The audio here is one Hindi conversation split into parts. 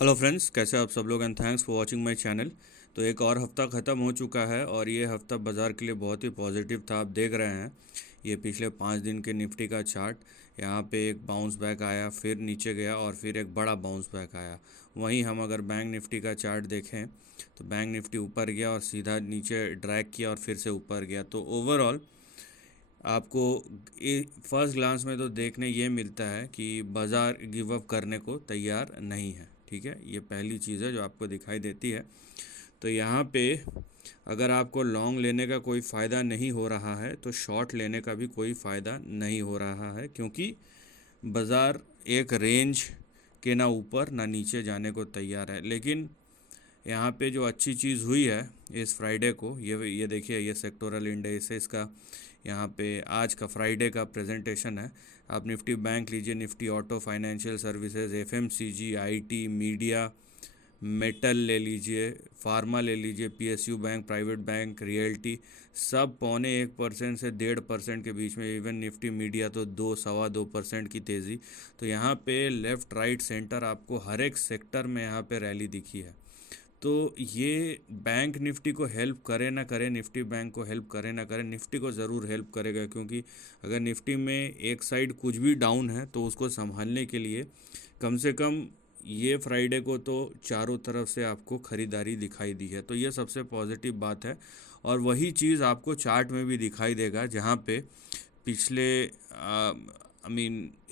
हेलो फ्रेंड्स, कैसे आप सब लोग and thanks for watching my channel. तो एक और हफ्ता ख़त्म हो चुका है और ये हफ्ता बाज़ार के लिए बहुत ही पॉजिटिव था। आप देख रहे हैं ये पिछले 5 दिन के निफ्टी का चार्ट। यहाँ पे एक बाउंस बैक आया, फिर नीचे गया और फिर एक बड़ा बाउंस बैक आया। वहीं हम अगर बैंक निफ्टी का चार्ट देखें तो बैंक निफ्टी ऊपर गया और सीधा नीचे ड्रैग किया और फिर से ऊपर गया। तो ओवरऑल आपको फर्स्ट ग्लांस में तो देखने ये मिलता है कि बाज़ार गिव अप करने को तैयार नहीं है। ठीक है, ये पहली चीज़ है जो आपको दिखाई देती है। तो यहाँ पे अगर आपको लॉन्ग लेने का कोई फ़ायदा नहीं हो रहा है तो शॉर्ट लेने का भी कोई फ़ायदा नहीं हो रहा है, क्योंकि बाज़ार एक रेंज के ना ऊपर ना नीचे जाने को तैयार है। लेकिन यहाँ पे जो अच्छी चीज़ हुई है इस फ्राइडे को, ये देखिए, ये सेक्टोरल इंडेक्सेस का यहाँ पे आज का फ्राइडे का प्रेजेंटेशन है। आप निफ्टी बैंक लीजिए, Nifty auto, financial services, FMCG, IT, media, metal ले लीजिए, फार्मा ले लीजिए, PSU bank, private bank, realty, सब 0.25% से 1.5% के बीच में। इवन निफ्टी मीडिया तो 2-2.25% की तेज़ी। तो यहाँ पे लेफ़्ट राइट सेंटर आपको हर एक सेक्टर में यहाँ पे रैली दिखी है। तो ये बैंक निफ्टी को हेल्प करे ना करे, निफ्टी बैंक को हेल्प करे ना करे, निफ्टी को ज़रूर हेल्प करेगा। क्योंकि अगर निफ्टी में एक साइड कुछ भी डाउन है तो उसको संभालने के लिए कम से कम ये फ्राइडे को तो चारों तरफ से आपको ख़रीदारी दिखाई दी है। तो ये सबसे पॉजिटिव बात है और वही चीज़ आपको चार्ट में भी दिखाई देगा, जहाँ पे पिछले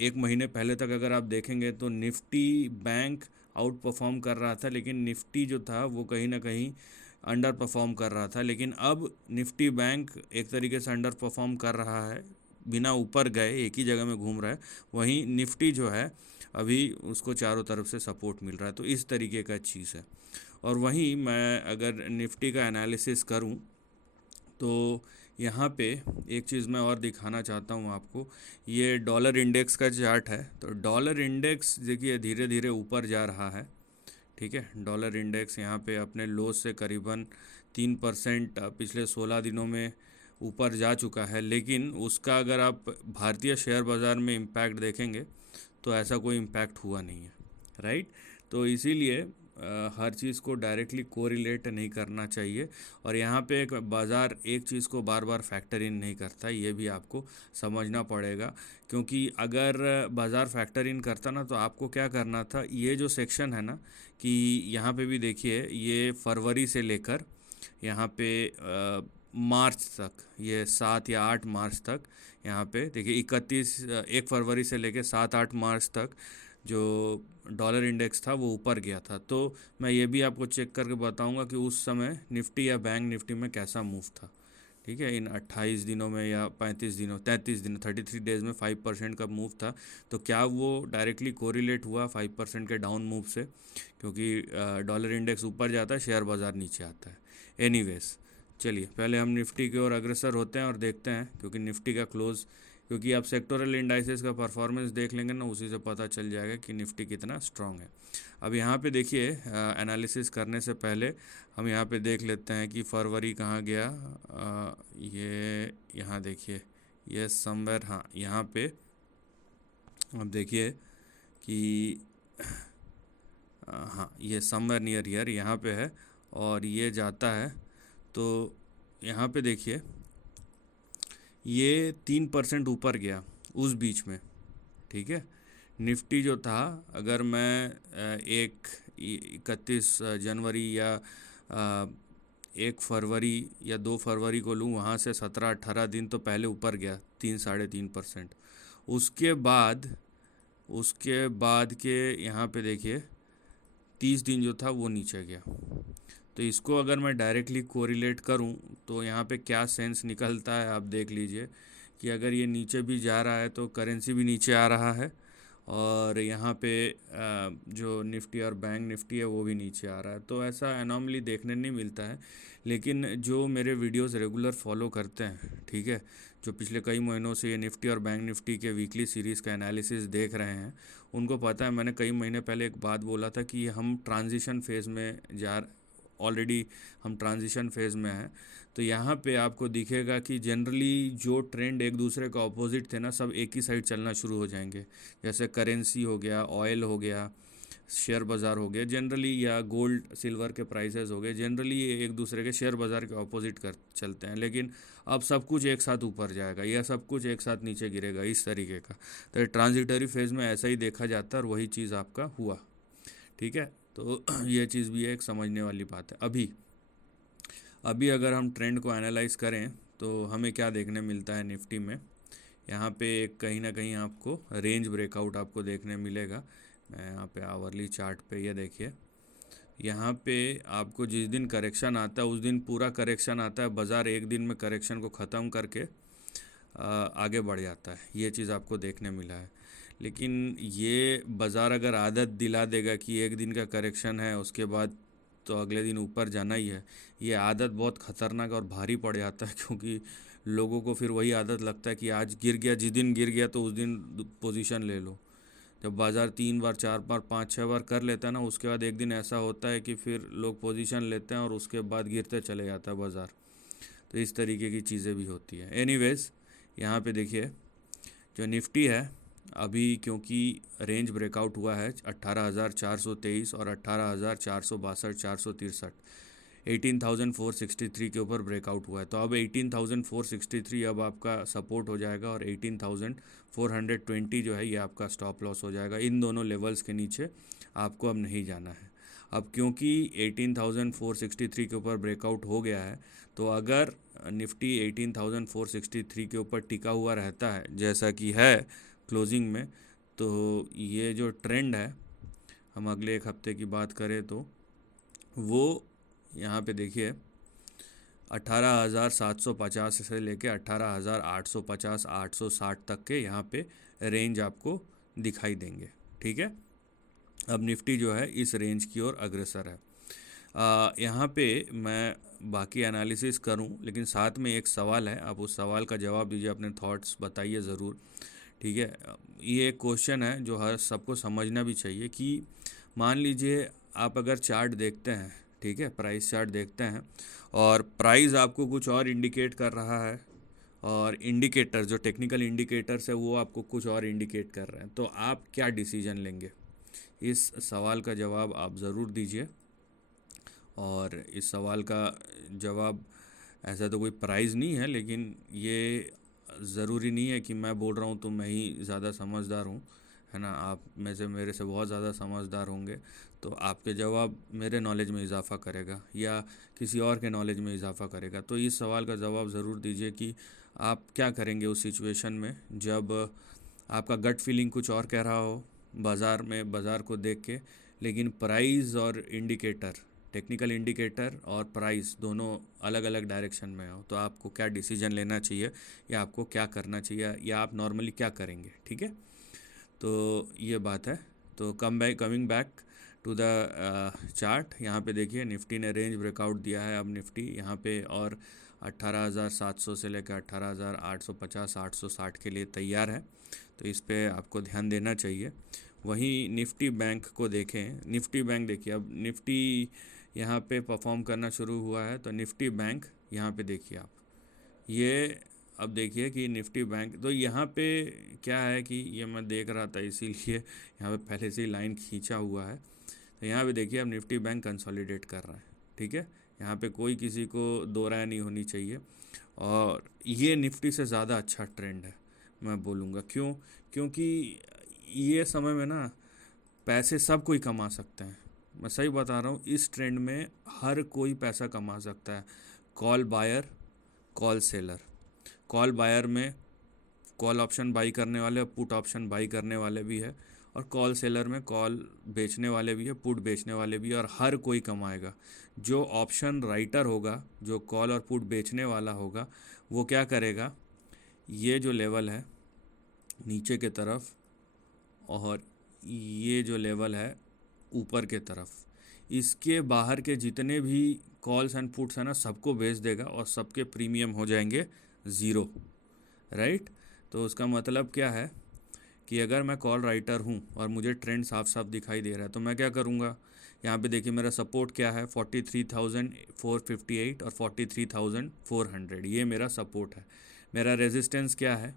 एक महीने पहले तक अगर आप देखेंगे तो निफ्टी बैंक आउट परफॉर्म कर रहा था, लेकिन निफ्टी जो था वो कहीं ना कहीं अंडर परफॉर्म कर रहा था। लेकिन अब निफ्टी बैंक एक तरीके से अंडर परफॉर्म कर रहा है, बिना ऊपर गए एक ही जगह में घूम रहा है। वहीं निफ्टी जो है अभी उसको चारों तरफ से सपोर्ट मिल रहा है। तो इस तरीके का चीज़ है। और वहीं मैं अगर निफ्टी का एनालिसिस करूं तो यहाँ पे एक चीज़ मैं और दिखाना चाहता हूँ आपको। ये डॉलर इंडेक्स का चार्ट है। तो डॉलर इंडेक्स देखिए धीरे धीरे ऊपर जा रहा है। ठीक है, डॉलर इंडेक्स यहाँ पे अपने लो से करीबन 3% पिछले 16 दिनों में ऊपर जा चुका है। लेकिन उसका अगर आप भारतीय शेयर बाज़ार में इम्पैक्ट देखेंगे तो ऐसा कोई इम्पैक्ट हुआ नहीं है। राइट। तो इसीलिए हर चीज़ को डायरेक्टली कोरिलेट नहीं करना चाहिए। और यहाँ पे एक बाज़ार एक चीज़ को बार बार फैक्टर इन नहीं करता, ये भी आपको समझना पड़ेगा। क्योंकि अगर बाज़ार फैक्टर इन करता ना तो आपको क्या करना था, ये जो सेक्शन है ना, कि यहाँ पे भी देखिए, ये फरवरी से लेकर यहाँ पे मार्च तक, ये 7 या 8 मार्च तक, यहाँ पे देखिए 1 फरवरी से लेकर 7-8 मार्च तक जो डॉलर इंडेक्स था वो ऊपर गया था। तो मैं ये भी आपको चेक करके बताऊंगा कि उस समय निफ्टी या बैंक निफ्टी में कैसा मूव था। ठीक है, इन 28 दिनों में या 35 दिनों 33 दिनों 33 डेज़ में 5% का मूव था। तो क्या वो डायरेक्टली कोरिलेट हुआ 5% के डाउन मूव से? क्योंकि डॉलर इंडेक्स ऊपर जाता है, शेयर बाज़ार नीचे आता है। एनीवेज, चलिए पहले हम निफ्टी की ओर अग्रसर होते हैं और देखते हैं, क्योंकि निफ्टी का क्लोज, क्योंकि आप सेक्टोरल इंडाइसेस का परफॉर्मेंस देख लेंगे ना, उसी से पता चल जाएगा कि निफ्टी कितना स्ट्रांग है। अब यहाँ पे देखिए, एनालिसिस करने से पहले हम यहाँ पे देख लेते हैं कि फरवरी कहाँ गया। ये यहाँ देखिए, ये समवेयर, हाँ यहाँ पे अब देखिए कि हाँ, ये समवेयर नियर ईयर यहाँ पे है और ये जाता है। तो यहाँ पे देखिए ये 3% ऊपर गया उस बीच में। ठीक है, निफ्टी जो था, अगर मैं 31 जनवरी या 1 फरवरी या 2 फरवरी को लूँ, वहाँ से 17-18 दिन तो पहले ऊपर गया 3-3.5%। उसके बाद के यहाँ पे देखिए 30 दिन जो था वो नीचे गया। तो इसको अगर मैं डायरेक्टली कोरिलेट करूं तो यहाँ पे क्या सेंस निकलता है, आप देख लीजिए कि अगर ये नीचे भी जा रहा है तो करेंसी भी नीचे आ रहा है और यहाँ पे जो निफ्टी और बैंक निफ्टी है वो भी नीचे आ रहा है। तो ऐसा एनॉमली देखने नहीं मिलता है। लेकिन जो मेरे वीडियोस रेगुलर फॉलो करते हैं, ठीक है, जो पिछले कई महीनों से ये निफ्टी और बैंक निफ्टी के वीकली सीरीज़ का एनालिसिस देख रहे हैं, उनको पता है मैंने कई महीने पहले एक बात बोला था कि हम ट्रांजिशन फेज़ में ऑलरेडी हम ट्रांजिशन फेज़ में हैं। तो यहाँ पे आपको दिखेगा कि जनरली जो ट्रेंड एक दूसरे का ऑपोजिट थे ना, सब एक ही साइड चलना शुरू हो जाएंगे। जैसे करेंसी हो गया, ऑयल हो गया, शेयर बाज़ार हो गए जनरली, या गोल्ड सिल्वर के प्राइसेस हो गए जनरली, ये एक दूसरे के शेयर बाज़ार के ऑपोजिट कर चलते हैं। लेकिन अब सब कुछ एक साथ ऊपर जाएगा या सब कुछ एक साथ नीचे गिरेगा, इस तरीके का। तो ट्रांजिटरी फेज़ में ऐसा ही देखा जाता है और वही चीज़ आपका हुआ। ठीक है, तो ये चीज़ भी एक समझने वाली बात है। अभी अगर हम ट्रेंड को एनालाइज करें तो हमें क्या देखने मिलता है निफ्टी में। यहाँ पे कहीं ना कहीं आपको रेंज ब्रेकआउट आपको देखने मिलेगा। मैं यहाँ पे आवरली चार्ट पे ये देखिए, यहाँ पे आपको जिस दिन करेक्शन आता है उस दिन पूरा करेक्शन आता है, बाज़ार एक दिन में करेक्शन को ख़त्म करके आगे बढ़ जाता है। ये चीज़ आपको देखने मिला है। लेकिन ये बाज़ार अगर आदत दिला देगा कि एक दिन का करेक्शन है उसके बाद तो अगले दिन ऊपर जाना ही है, ये आदत बहुत ख़तरनाक और भारी पड़ जाता है। क्योंकि लोगों को फिर वही आदत लगता है कि आज गिर गया, जिस दिन गिर गया तो उस दिन पोजीशन ले लो। जब बाज़ार 3 बार 4 बार 5 6 बार कर लेता है ना, उसके बाद एक दिन ऐसा होता है कि फिर लोग पोजीशन लेते हैं और उसके बाद गिरते चले जाता है बाज़ार। तो इस तरीके की चीज़ें भी होती है। एनीवेज़, यहाँ पे देखिए जो निफ्टी है अभी, क्योंकि रेंज ब्रेकआउट हुआ है 18,423 और 18,462 463, 18,463 के ऊपर ब्रेकआउट हुआ है। तो अब 18,463 अब आपका सपोर्ट हो जाएगा और 18,420 जो है ये आपका स्टॉप लॉस हो जाएगा। इन दोनों लेवल्स के नीचे आपको अब नहीं जाना है। अब क्योंकि 18,463 के ऊपर ब्रेकआउट हो गया है, तो अगर निफ्टी 18,463 के ऊपर टिका हुआ रहता है जैसा कि है क्लोजिंग में, तो ये जो ट्रेंड है, हम अगले एक हफ्ते की बात करें तो वो यहाँ पे देखिए 18,750 से लेके 18,850 860 तक के यहाँ पे रेंज आपको दिखाई देंगे। ठीक है, अब निफ्टी जो है इस रेंज की ओर अग्रसर है। यहाँ पे मैं बाकी एनालिसिस करूँ, लेकिन साथ में एक सवाल है, आप उस सवाल का जवाब दीजिए, अपने थॉट्स बताइए ज़रूर। ठीक है, ये एक क्वेश्चन है जो हर सबको समझना भी चाहिए कि मान लीजिए आप अगर चार्ट देखते हैं, ठीक है, प्राइस चार्ट देखते हैं और प्राइस आपको कुछ और इंडिकेट कर रहा है और इंडिकेटर जो टेक्निकल इंडिकेटर्स है वो आपको कुछ और इंडिकेट कर रहे हैं, तो आप क्या डिसीजन लेंगे? इस सवाल का जवाब आप ज़रूर दीजिए। और इस सवाल का जवाब, ऐसा तो कोई प्राइज़ नहीं है, लेकिन ये ज़रूरी नहीं है कि मैं बोल रहा हूँ तो मैं ही ज़्यादा समझदार हूँ, है ना। आप में से मेरे से बहुत ज़्यादा समझदार होंगे, तो आपके जवाब मेरे नॉलेज में इजाफ़ा करेगा या किसी और के नॉलेज में इजाफ़ा करेगा। तो इस सवाल का जवाब ज़रूर दीजिए कि आप क्या करेंगे उस सिचुएशन में जब आपका गट फीलिंग कुछ और कह रहा हो बाज़ार को देख के, लेकिन प्राइस और इंडिकेटर, टेक्निकल इंडिकेटर और प्राइस दोनों अलग अलग डायरेक्शन में हो। तो आपको क्या डिसीजन लेना चाहिए या आपको क्या करना चाहिए या आप नॉर्मली क्या करेंगे? ठीक है, तो ये बात है। तो coming back to the chart, यहाँ पे देखिए निफ्टी ने रेंज ब्रेकआउट दिया है। अब निफ्टी यहाँ पे और 18,700 से लेकर 18,850 860 के लिए तैयार है, तो इस पे आपको ध्यान देना चाहिए। वहीं निफ्टी बैंक को देखें, निफ्टी बैंक देखिए, अब निफ्टी यहाँ पे परफॉर्म करना शुरू हुआ है। तो निफ्टी बैंक यहाँ पे देखिए आप, ये अब देखिए कि निफ्टी बैंक, तो यहाँ पे क्या है कि ये मैं देख रहा था इसीलिए यहाँ पे पहले से ही लाइन खींचा हुआ है। तो यहाँ पे देखिए अब निफ्टी बैंक कंसोलिडेट कर रहा है। ठीक है, यहाँ पे कोई किसी को दो राय नहीं होनी चाहिए और ये निफ्टी से ज़्यादा अच्छा ट्रेंड है मैं बोलूँगा। क्यों? क्योंकि ये समय में ना पैसे सब कोई कमा सकते हैं। मैं सही बता रहा हूँ, इस ट्रेंड में हर कोई पैसा कमा सकता है। Call buyer, call seller. Call buyer में कॉल ऑप्शन बाई करने वाले और पुट ऑप्शन बाई करने वाले भी है, और कॉल सेलर में कॉल बेचने वाले भी है, पुट बेचने वाले भी है, और हर कोई कमाएगा। जो ऑप्शन राइटर होगा, जो कॉल और पुट बेचने वाला होगा, वो क्या करेगा, ये जो लेवल है नीचे के तरफ और ये जो लेवल है ऊपर के तरफ, इसके बाहर के जितने भी कॉल्स एंड पुट्स हैं ना, सबको बेच देगा और सबके प्रीमियम हो जाएंगे ज़ीरो। राइट, तो उसका मतलब क्या है कि अगर मैं कॉल राइटर हूँ और मुझे ट्रेंड साफ साफ दिखाई दे रहा है, तो मैं क्या करूँगा, यहाँ पे देखिए मेरा सपोर्ट क्या है, 43,458 और 43,400, ये मेरा सपोर्ट है। मेरा रेजिस्टेंस क्या है,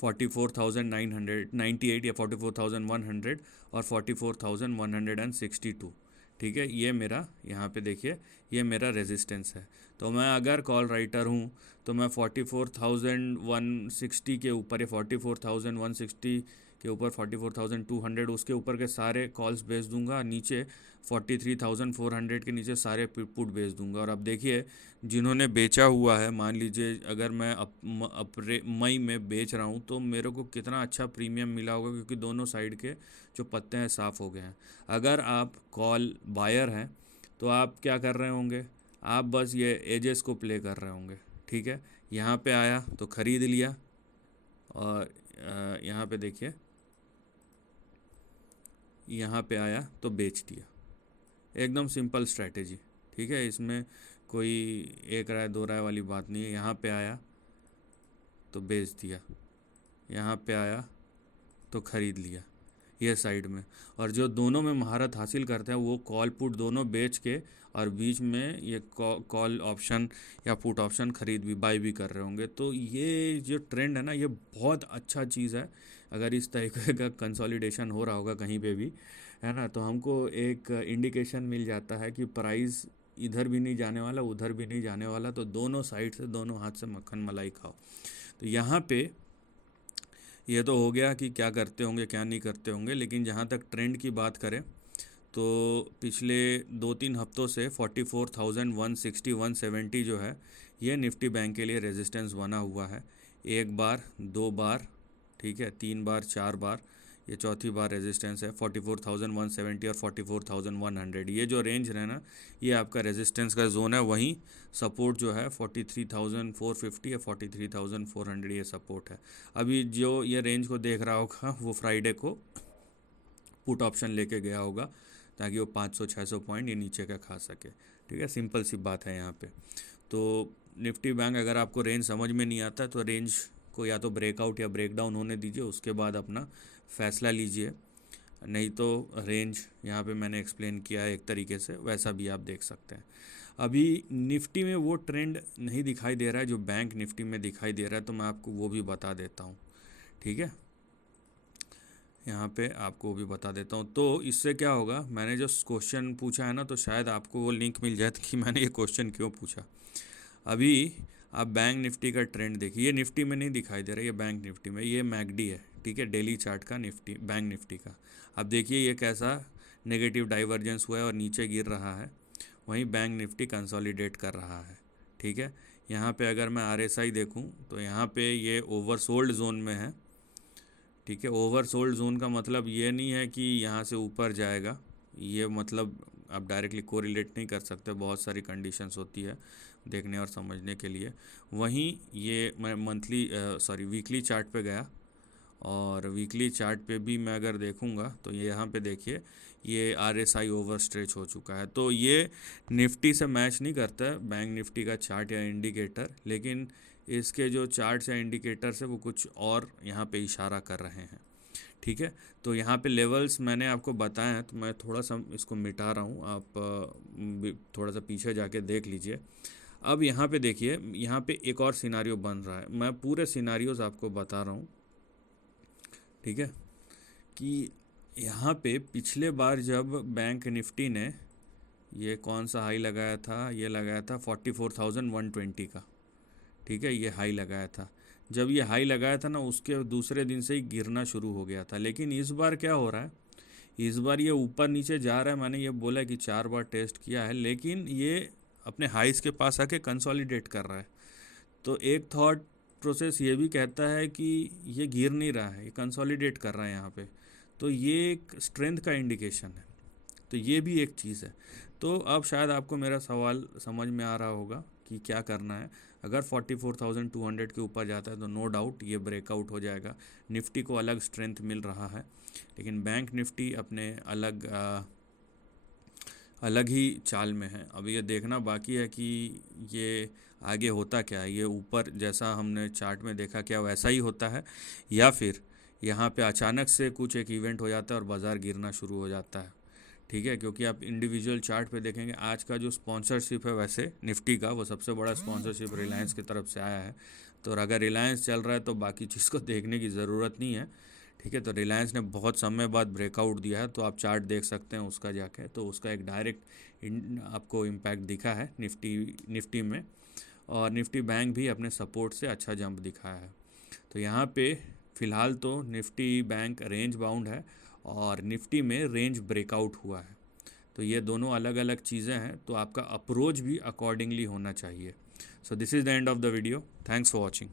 44,998 या 44,100 और 44,162। ठीक है, ये मेरा यहाँ पे देखिए, ये मेरा रेजिस्टेंस है। तो मैं अगर कॉल राइटर हूँ तो मैं 44,160 के ऊपर या 44,160 के ऊपर 44,200 उसके ऊपर के सारे कॉल्स भेज दूंगा, नीचे 43,400 के नीचे सारे पुट भेज दूंगा। और अब देखिए, जिन्होंने बेचा हुआ है, मान लीजिए अगर मैं मई में बेच रहा हूँ तो मेरे को कितना अच्छा प्रीमियम मिला होगा, क्योंकि दोनों साइड के जो पत्ते हैं साफ़ हो गए हैं। अगर आप कॉल बायर हैं तो आप क्या कर रहे होंगे, आप बस ये एजेस को प्ले कर रहे होंगे। ठीक है, यहाँ पे आया तो ख़रीद लिया, और यहाँ पे देखिए, यहाँ पे आया तो बेच दिया। एकदम सिंपल स्ट्रैटेजी। ठीक है, इसमें कोई एक राय दो राय वाली बात नहीं है। यहाँ पे आया तो बेच दिया, यहाँ पे आया तो ख़रीद लिया, ये साइड में। और जो दोनों में महारत हासिल करते हैं वो कॉल पुट दोनों बेच के और बीच में ये कॉल ऑप्शन या पुट ऑप्शन ख़रीद भी बाई भी कर रहे होंगे। तो ये जो ट्रेंड है ना, ये बहुत अच्छा चीज़ है। अगर इस तरीके का कंसोलिडेशन हो रहा होगा कहीं पे भी, है ना, तो हमको एक इंडिकेशन मिल जाता है कि प्राइस इधर भी नहीं जाने वाला, उधर भी नहीं जाने वाला। तो दोनों साइड से, दोनों हाथ से मक्खन मलाई खाओ। तो यहाँ पे ये तो हो गया कि क्या करते होंगे क्या नहीं करते होंगे, लेकिन जहाँ तक ट्रेंड की बात करें तो पिछले 2-3 हफ्तों से 44,160 170 जो है, ये निफ्टी बैंक के लिए रेजिस्टेंस बना हुआ है। एक बार, दो बार, ठीक है, तीन बार, चार बार, ये चौथी बार रेजिस्टेंस है। 44,170 और 44,100, ये जो रेंज है ना, ये आपका रेजिस्टेंस का जोन है। वहीं सपोर्ट जो है 43,450 या 43,400, ये सपोर्ट है। अभी जो ये रेंज को देख रहा होगा वो फ्राइडे को पुट ऑप्शन लेके गया होगा, ताकि वो 500-600 पॉइंट ये नीचे का खा सके। ठीक है, सिंपल सी बात है यहाँ पे। तो निफ्टी बैंक, अगर आपको रेंज समझ में नहीं आता तो रेंज को या तो ब्रेकआउट या ब्रेकडाउन होने दीजिए, उसके बाद अपना फैसला लीजिए। नहीं तो रेंज यहाँ पे मैंने एक्सप्लेन किया है एक तरीके से, वैसा भी आप देख सकते हैं। अभी निफ्टी में वो ट्रेंड नहीं दिखाई दे रहा है जो बैंक निफ्टी में दिखाई दे रहा है, तो मैं आपको वो भी बता देता हूँ। ठीक है, यहाँ पे आपको भी बता देता हूँ। तो इससे क्या होगा, मैंने जो क्वेश्चन पूछा है ना, तो शायद आपको वो लिंक मिल जाए कि मैंने ये क्वेश्चन क्यों पूछा। अभी आप बैंक निफ्टी का ट्रेंड देखिए, ये निफ्टी में नहीं दिखाई दे रहा है, ये बैंक निफ्टी में, ये मैकडी है। ठीक है, डेली चार्ट का निफ्टी, बैंक निफ्टी का। अब देखिए ये कैसा नेगेटिव डाइवर्जेंस हुआ है और नीचे गिर रहा है। वहीं बैंक निफ्टी कंसोलिडेट कर रहा है। ठीक है, यहाँ पे अगर मैं RSI देखूँ तो यहाँ पे ये ओवरसोल्ड जोन में है। ठीक है, ओवरसोल्ड जोन का मतलब ये नहीं है कि यहाँ से ऊपर जाएगा, ये मतलब आप डायरेक्टली कोरिलेट नहीं कर सकते, बहुत सारी कंडीशंस होती है देखने और समझने के लिए। वहीं ये मैं वीकली चार्ट पे गया, और वीकली चार्ट पे भी मैं अगर देखूंगा तो ये यहाँ पे देखिए, ये RSI ओवर स्ट्रेच हो चुका है। तो ये निफ्टी से मैच नहीं करता है बैंक निफ्टी का चार्ट या इंडिकेटर, लेकिन इसके जो चार्ट्स या इंडिकेटर्स है वो कुछ और यहाँ पे इशारा कर रहे हैं। ठीक है, तो यहाँ पे लेवल्स मैंने आपको बताए हैं, तो मैं थोड़ा सा इसको मिटा रहा हूँ, आप थोड़ा सा पीछे जाके देख लीजिए। अब यहाँ पे देखिए, यहाँ पे एक और सिनारियो बन रहा है, मैं पूरे सिनारियोज आपको बता रहा हूँ। ठीक है, कि यहाँ पे पिछले बार जब बैंक निफ्टी ने ये कौन सा हाई लगाया था, ये लगाया था 44,120 का। ठीक है, ये हाई लगाया था। जब ये हाई लगाया था ना, उसके दूसरे दिन से ही गिरना शुरू हो गया था। लेकिन इस बार क्या हो रहा है, इस बार ये ऊपर नीचे जा रहा है। मैंने ये बोला कि 4 बार टेस्ट किया है, लेकिन ये अपने हाइस के पास आके कंसोलिडेट कर रहा है। तो एक थॉट प्रोसेस ये भी कहता है कि ये गिर नहीं रहा है, ये कंसोलिडेट कर रहा है यहाँ पे। तो ये एक स्ट्रेंथ का इंडिकेशन है। तो ये भी एक चीज़ है। तो अब शायद आपको मेरा सवाल समझ में आ रहा होगा कि क्या करना है। अगर 44,200 के ऊपर जाता है तो नो डाउट ये ब्रेकआउट हो जाएगा। निफ्टी को अलग स्ट्रेंथ मिल रहा है, लेकिन बैंक निफ्टी अपने अलग ही चाल में है। अब ये देखना बाकी है कि ये आगे होता क्या है। ये ऊपर जैसा हमने चार्ट में देखा क्या वैसा ही होता है, या फिर यहाँ पे अचानक से कुछ एक इवेंट हो जाता है और बाज़ार गिरना शुरू हो जाता है। ठीक है, क्योंकि आप इंडिविजुअल चार्ट पे देखेंगे, आज का जो स्पॉन्सरशिप है वैसे निफ्टी का, वो सबसे बड़ा स्पॉन्सरशिप रिलायंस की तरफ से आया है। तो अगर रिलायंस चल रहा है तो बाकी चीज़ को देखने की ज़रूरत नहीं है। ठीक है, तो रिलायंस ने बहुत समय बाद ब्रेकआउट दिया है, तो आप चार्ट देख सकते हैं उसका जाके, तो उसका एक डायरेक्ट आपको इम्पैक्ट दिखा है निफ्टी में। और निफ्टी बैंक भी अपने सपोर्ट से अच्छा जंप दिखाया है। तो यहाँ पे फ़िलहाल तो निफ्टी बैंक रेंज बाउंड है और निफ्टी में रेंज ब्रेकआउट हुआ है। तो ये दोनों अलग अलग चीज़ें हैं, तो आपका अप्रोच भी अकॉर्डिंगली होना चाहिए। So this is the end of the video. Thanks for watching.